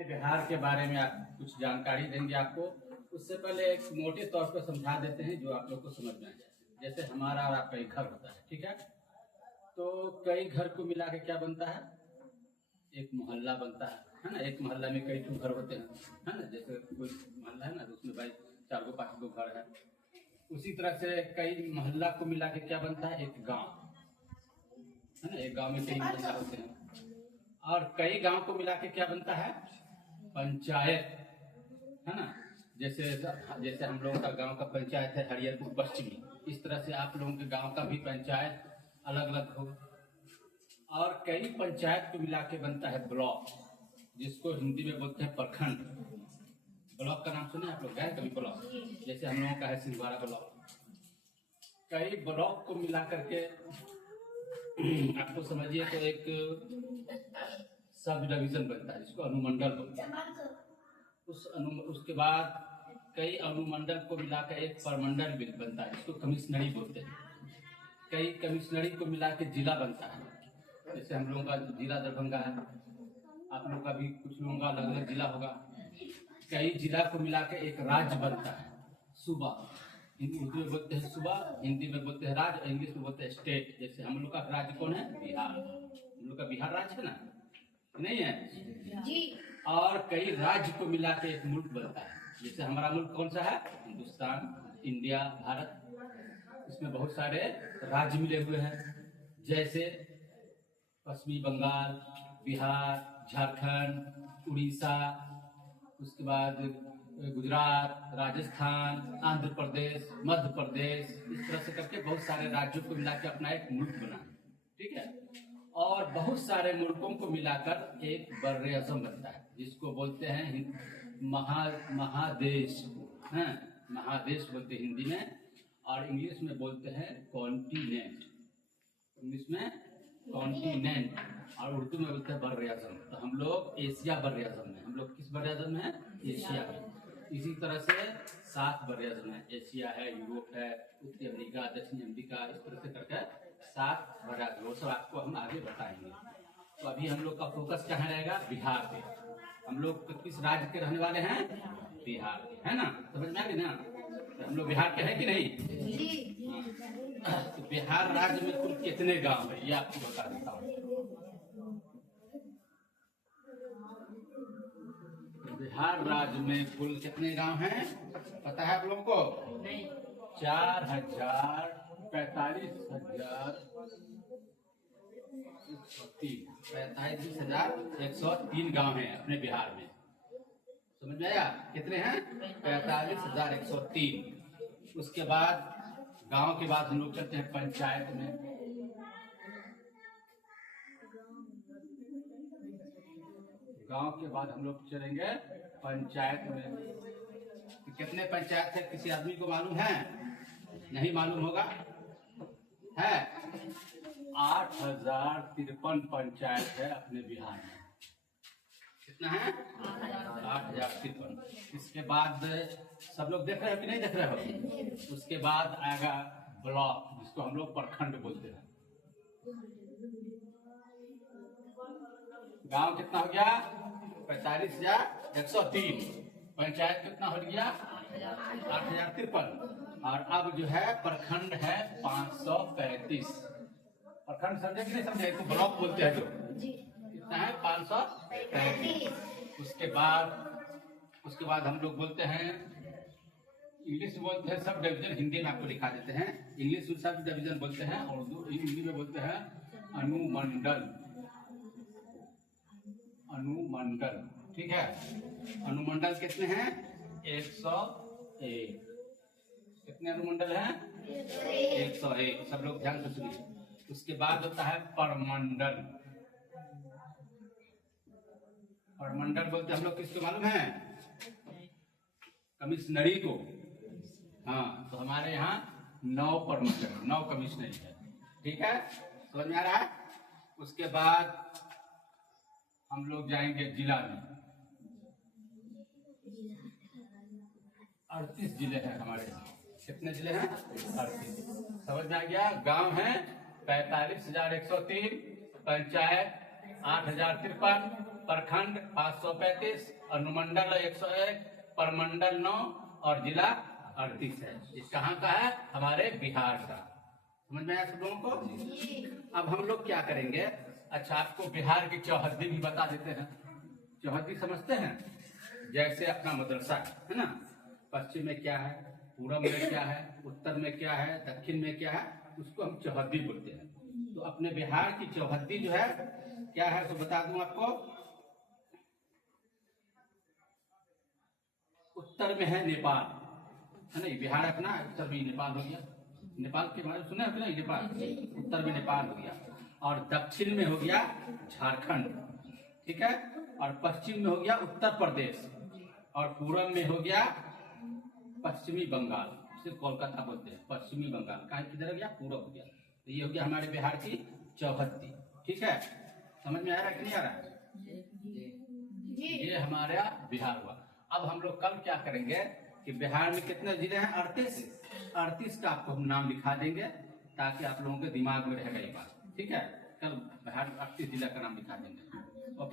बिहार के बारे में आप कुछ जानकारी देंगे आपको। उससे पहले एक मोटे तौर पर समझा देते हैं जो आप लोग को समझ में आ जाए। जैसे हमारा और आपका एक घर होता है, ठीक है। तो कई घर को मिला के क्या बनता है, एक मोहल्ला बनता है ना। एक मोहल्ला में कई घर होते हैं, है ना। जैसे कोई मोहल्ला है ना, तो उसमें भाई 4 गो 5 गो घर है। उसी तरह से कई मोहल्ला को मिला के क्या बनता है, एक गांव, है ना। एक गांव में कई मोहल्ला होते हैं, और कई गांव को मिला के क्या बनता है, पंचायत, है ना। जैसे जैसे हम लोगों का गांव का पंचायत है हरिहरपुर पश्चिमी, इस तरह से आप लोगों के गांव का भी पंचायत अलग अलग हो। और कई पंचायत को मिला के बनता है ब्लॉक, जिसको हिंदी में बोलते हैं प्रखंड। ब्लॉक का नाम सुने आप लोग, गए कभी ब्लॉक? जैसे हम लोगों का है सिंघवाड़ा ब्लॉक। कई ब्लॉक को मिला करके आपको समझिए तो एक सब डिवीजन बनता है, जिसको अनुमंडल बोलते हैं। उसके बाद कई अनुमंडल को मिलाकर एक प्रमंडल बिल बनता है, जिसको कमिश्नरी बोलते हैं। कई कमिश्नरी को मिला के जिला बनता है। जैसे हम लोगों का जिला दरभंगा है, आप लोगों का भी कुछ लोगों का अलग अलग जिला होगा। कई जिला को मिला के एक राज्य बनता है, सूबा। उर्दू में बोलते हैं सूबा, हिंदी में बोलते हैं राज्य, इंग्लिश में बोलते हैं स्टेट। जैसे हम लोग का राज्य कौन है, बिहार। हम लोग का बिहार राज्य है ना, नहीं है जी। और कई राज्य को मिला के एक मुल्क बनता है। जैसे हमारा मुल्क कौन सा है, हिंदुस्तान, इंडिया, भारत। इसमें बहुत सारे राज्य मिले हुए हैं, जैसे पश्चिमी बंगाल, बिहार, झारखंड, उड़ीसा, उसके बाद गुजरात, राजस्थान, आंध्र प्रदेश, मध्य प्रदेश। इस तरह से करके बहुत सारे राज्यों को मिला के अपना एक मुल्क बना, ठीक है। और बहुत सारे मुल्कों को मिलाकर एक बर्रे आज़म बनता है, जिसको बोलते हैं महादेश, हैं। महादेश बोलते हैं हिंदी में, और इंग्लिश में बोलते हैं कॉन्टिनेंट। इंग्लिश में कॉन्टिनेंट और उर्दू में बोलते हैं बर्रे आज़म। तो हम लोग एशिया बर्रे आज़म में, हम लोग किस बर्रे आज़म में है, एशिया में। इसी तरह से 7 बर्रे आज़म है, एशिया है, यूरोप है, उत्तरी अमेरिका, दक्षिण अमेरिका, इस तरह से करके 7 बर्रे आज़म। वो सब आपको हम आगे बताएंगे। तो अभी हम लोग का फोकस कहाँ रहेगा, बिहार पे। हम लोग किस राज्य के रहने वाले हैं, बिहार के, है ना। समझ में आ गई ना। तो हम लोग बिहार के हैं कि नहीं? तो बिहार राज्य में कुल कितने गांव है, ये आपको बता देता हूँ। बिहार राज्य में कुल कितने गांव हैं, पता है आप लोगों को? 45,103 गांव हैं अपने बिहार में। समझ में आया, कितने हैं? 45,103। उसके बाद गांव के बाद हम लोग चलते हैं पंचायत में। गांव के बाद हम लोग चलेंगे पंचायत में। तो कितने पंचायत है, किसी आदमी को मालूम है? नहीं मालूम होगा, है 8,053 पंचायत है अपने बिहार में। कितना है? 8,053। इसके बाद सब लोग देख रहे हो कि नहीं देख रहे हो? उसके बाद आएगा ब्लॉक, जिसको हम लोग प्रखंड बोलते हैं। गांव कितना हो गया? 45,103। पंचायत कितना हो गया? 8,053। और अब जो है प्रखंड है 535। प्रखंड समझे कि नहीं समझे? तो ब्लॉक बोलते हैं जो, कितना है? 535। उसके बाद हम लोग बोलते हैं, इंग्लिश में बोलते हैं सब डिवीजन, हिंदी में आपको दिखा देते हैं। इंग्लिश में सब डिवीजन बोलते हैं, और हिंदी में बोलते हैं अनुमंडल। अनुमंडल, ठीक है। अनुमंडल कितने हैं? 101। कितने अनुमंडल हैं? 101। सब लोग ध्यान से सुनिए। उसके बाद होता है परमंडल। परमंडल बोलते हम लोग किसको मालूम है? कमिश्नरी को। हाँ, तो हमारे यहाँ 9 परमंडल, 9 कमिश्नरी है, ठीक है। समझ में आ रहा है? उसके बाद हम लोग जाएंगे जिला में। 38 जिले हैं हमारे यहाँ। कितने जिले हैं? 38। समझ में आ गया? गांव है 45,103, पंचायत 8,053, प्रखंड 535, अनुमंडल 101, प्रमंडल 9 और जिला 38 है। ये कहाँ का है? हमारे बिहार का। समझ में आया सब लोगों को? अब हम लोग क्या करेंगे, अच्छा आपको बिहार की चौहद्दी भी बता देते हैं। चौहद्दी समझते हैं? जैसे अपना मदरसा है ना, पश्चिम में क्या है, पूरब में क्या है, उत्तर में क्या है, दक्षिण में क्या है, उसको हम चौहद्दी बोलते हैं। तो अपने बिहार की चौहद्दी जो है क्या है तो बता दूं आपको। उत्तर में है नेपाल, है ना, बिहार अपना, उत्तर में नेपाल हो गया। नेपाल के बारे में सुने हो कि नहीं? नेपाल उत्तर में नेपाल हो गया, और दक्षिण में हो गया झारखंड, ठीक है, और पश्चिम में हो गया उत्तर प्रदेश, और पूरब में हो गया पश्चिमी बंगाल, इसे कोलकाता बोलते हैं, पश्चिमी बंगाल। कहाँ किधर हो गया? पूरब हो गया। तो ये हो गया हमारे बिहार की चौहद्दी, ठीक है। समझ में आ रहा है कि नहीं आ रहा है? ये हमारा बिहार हुआ। अब हम लोग कल क्या करेंगे कि बिहार में कितने जिले हैं? 38 का आपको हम नाम लिखा देंगे, ताकि आप लोगों के दिमाग में रहेगा ये बात, ठीक है। कल बिहार 38 जिला का नाम लिखा देंगे।